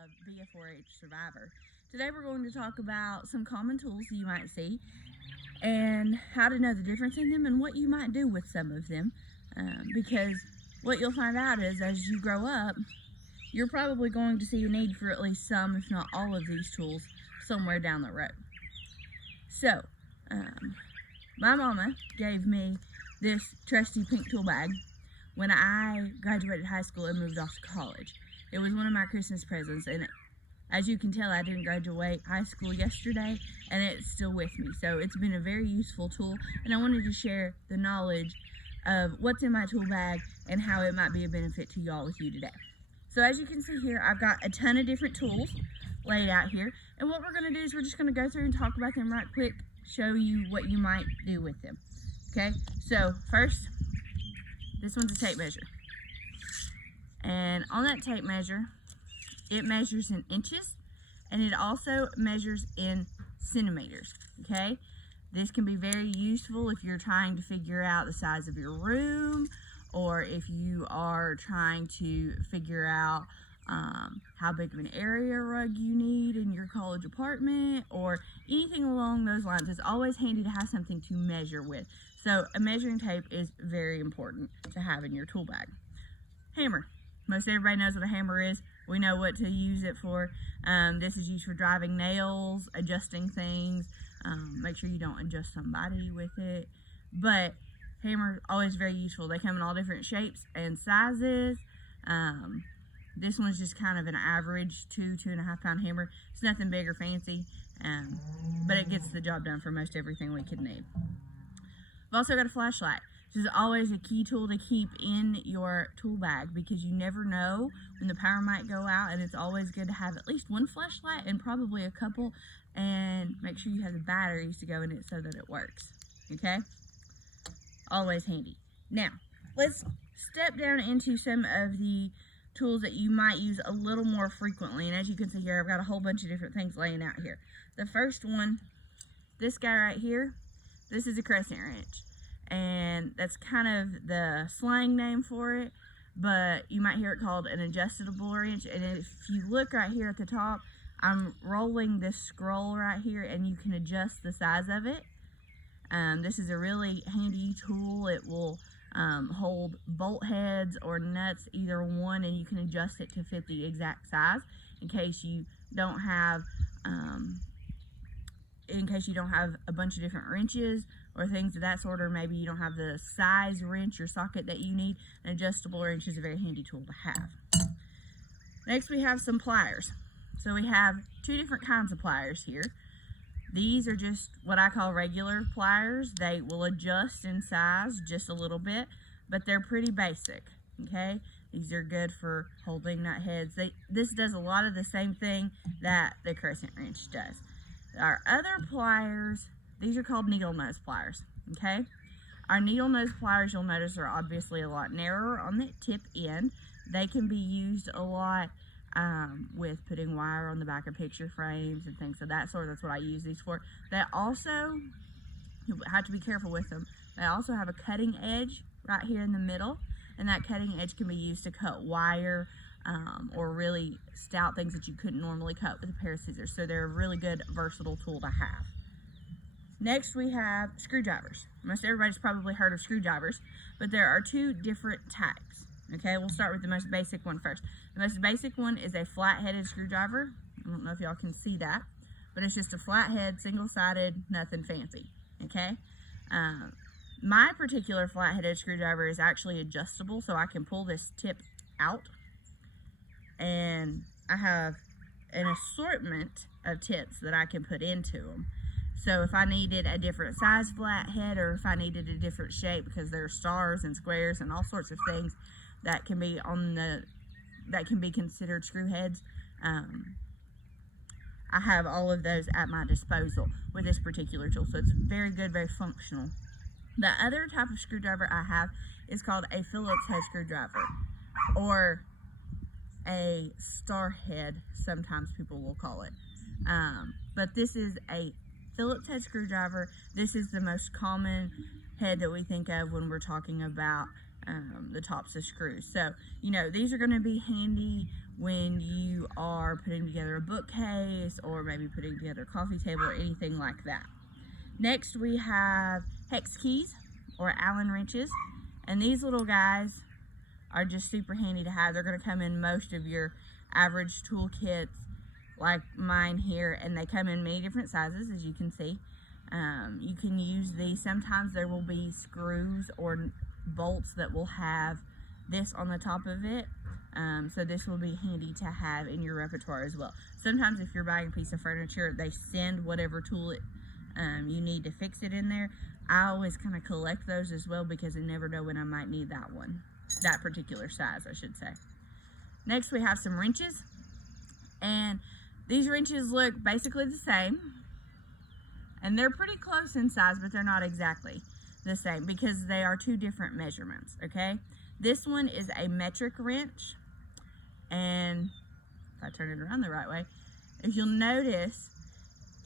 be a 4-H survivor. Today we're going to talk about some common tools you might see and how to know the difference in them and what you might do with some of them. Because what you'll find out is as you grow up, you're probably going to see a need for at least some, if not all of these tools somewhere down the road. So, my mama gave me this trusty pink tool bag when I graduated high school and moved off to college. It was one of my Christmas presents, and as you can tell, I didn't graduate high school yesterday, and it's still with me. So it's been a very useful tool, and I wanted to share the knowledge of what's in my tool bag and how it might be a benefit to y'all with you today. So as you can see here, I've got a ton of different tools laid out here, and what we're going to do is we're just going to go through and talk about them right quick, show you what you might do with them. Okay, so first, this one's a tape measure. And on that tape measure, it measures in inches and it also measures in centimeters. Okay, this can be very useful if you're trying to figure out the size of your room, or if you are trying to figure out how big of an area rug you need in your college apartment, or anything along those lines. It's always handy to have something to measure with. So a measuring tape is very important to have in your tool bag. Hammer. Most everybody knows what a hammer is. We know what to use it for. This is used for driving nails, adjusting things. Make sure you don't adjust somebody with it. But hammer, always very useful. They come in all different shapes and sizes. This one's just kind of an average 2.5 pound hammer. It's nothing big or fancy, but it gets the job done for most everything we could need. I've also got a flashlight. This is always a key tool to keep in your tool bag because you never know when the power might go out, and it's always good to have at least one flashlight and probably a couple, and make sure you have the batteries to go in it so that it works. Okay? Always handy. Now, let's step down into some of the tools that you might use a little more frequently, and as you can see here, I've got a whole bunch of different things laying out here. The first one, this guy right here, this is a crescent wrench. And that's kind of the slang name for it, but you might hear it called an adjustable wrench. And if you look right here at the top, I'm rolling this scroll right here and you can adjust the size of it. This is a really handy tool. It will hold bolt heads or nuts, either one, and you can adjust it to fit the exact size in case you don't have a bunch of different wrenches or things of that sort, or maybe you don't have the size wrench or socket that you need. An adjustable wrench is a very handy tool to have. Next, we have some pliers. So we have two different kinds of pliers here. These are just what I call regular pliers. They will adjust in size just a little bit, but they're pretty basic. Okay, these are good for holding nut heads. This does a lot of the same thing that the crescent wrench does. Our other pliers, these are called needle nose pliers. Okay, our needle nose pliers, you'll notice, are obviously a lot narrower on the tip end. They can be used a lot with putting wire on the back of picture frames and things of that sort. That's what I use these for. They also, you have to be careful with them. They also have a cutting edge right here in the middle, and that cutting edge can be used to cut wire or really stout things that you couldn't normally cut with a pair of scissors. So they're a really good versatile tool to have. Next, we have screwdrivers. Most everybody's probably heard of screwdrivers, but there are two different types. Okay, we'll start with the most basic one first. The most basic one is a flat-headed screwdriver. I don't know if y'all can see that, but it's just a flat-head, single-sided, nothing fancy. Okay, my particular flat-headed screwdriver is actually adjustable, so I can pull this tip out, and I have an assortment of tips that I can put into them. So if I needed a different size flathead, or if I needed a different shape, because there are stars and squares and all sorts of things that can be considered screw heads, I have all of those at my disposal with this particular tool. So it's very good, very functional. The other type of screwdriver I have is called a Phillips head screwdriver, or a star head, sometimes people will call it. But this is a Phillips head screwdriver. This is the most common head that we think of when we're talking about the tops of screws. So, you know, these are going to be handy when you are putting together a bookcase or maybe putting together a coffee table or anything like that. Next, we have hex keys or Allen wrenches. And these little guys are just super handy to have. They're going to come in most of your average tool kits like mine here, and they come in many different sizes, as you can see. You can use these. Sometimes there will be screws or bolts that will have this on the top of it. So this will be handy to have in your repertoire as well. Sometimes if you're buying a piece of furniture, they send whatever tool you need to fix it in there. I always kind of collect those as well because I never know when I might need that one. That particular size, I should say. Next, we have some wrenches. And these wrenches look basically the same. And they're pretty close in size, but they're not exactly the same because they are two different measurements, okay? This one is a metric wrench. And if I turn it around the right way, if you'll notice,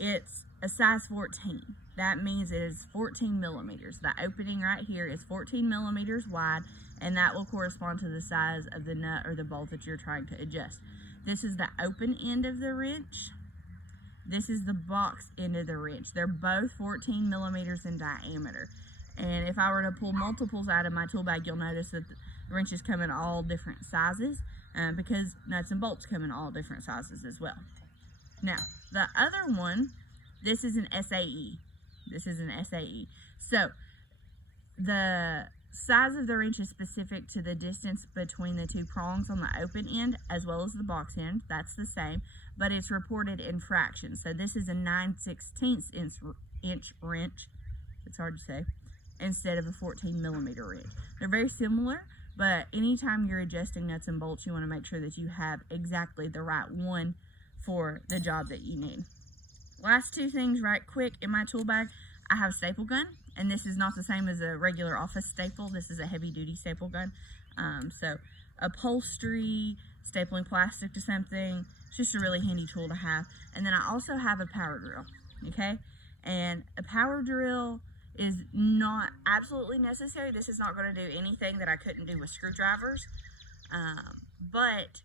it's a size 14. That means it is 14 millimeters. The opening right here is 14 millimeters wide, and that will correspond to the size of the nut or the bolt that you're trying to adjust. This is the open end of the wrench. This is the box end of the wrench. They're both 14 millimeters in diameter. And if I were to pull multiples out of my tool bag, you'll notice that the wrenches come in all different sizes because nuts and bolts come in all different sizes as well. Now, the other one, this is an SAE. This is an SAE. So, the size of the wrench is specific to the distance between the two prongs on the open end as well as the box end. That's the same, but it's reported in fractions. So this is a 9/16 inch wrench, it's hard to say, instead of a 14 millimeter wrench. They're very similar, but anytime you're adjusting nuts and bolts, you want to make sure that you have exactly the right one for the job that you need. Last two things right quick in my tool bag, I have a staple gun. And this is not the same as a regular office staple. This is a heavy-duty staple gun. So upholstery, stapling plastic to something, it's just a really handy tool to have. And then I also have a power drill, okay? And a power drill is not absolutely necessary. This is not going to do anything that I couldn't do with screwdrivers. But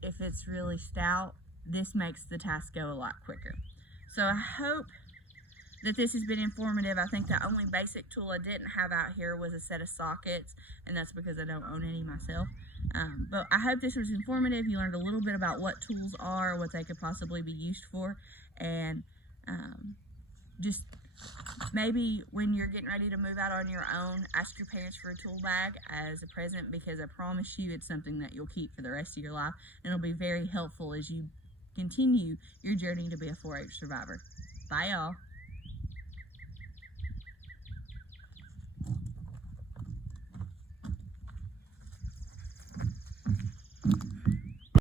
if it's really stout, this makes the task go a lot quicker. So I hope that this has been informative. I think the only basic tool I didn't have out here was a set of sockets, and that's because I don't own any myself. But I hope this was informative. You learned a little bit about what tools are, what they could possibly be used for, and just maybe when you're getting ready to move out on your own, ask your parents for a tool bag as a present, because I promise you it's something that you'll keep for the rest of your life, and it'll be very helpful as you continue your journey to be a 4-H survivor. Bye, y'all.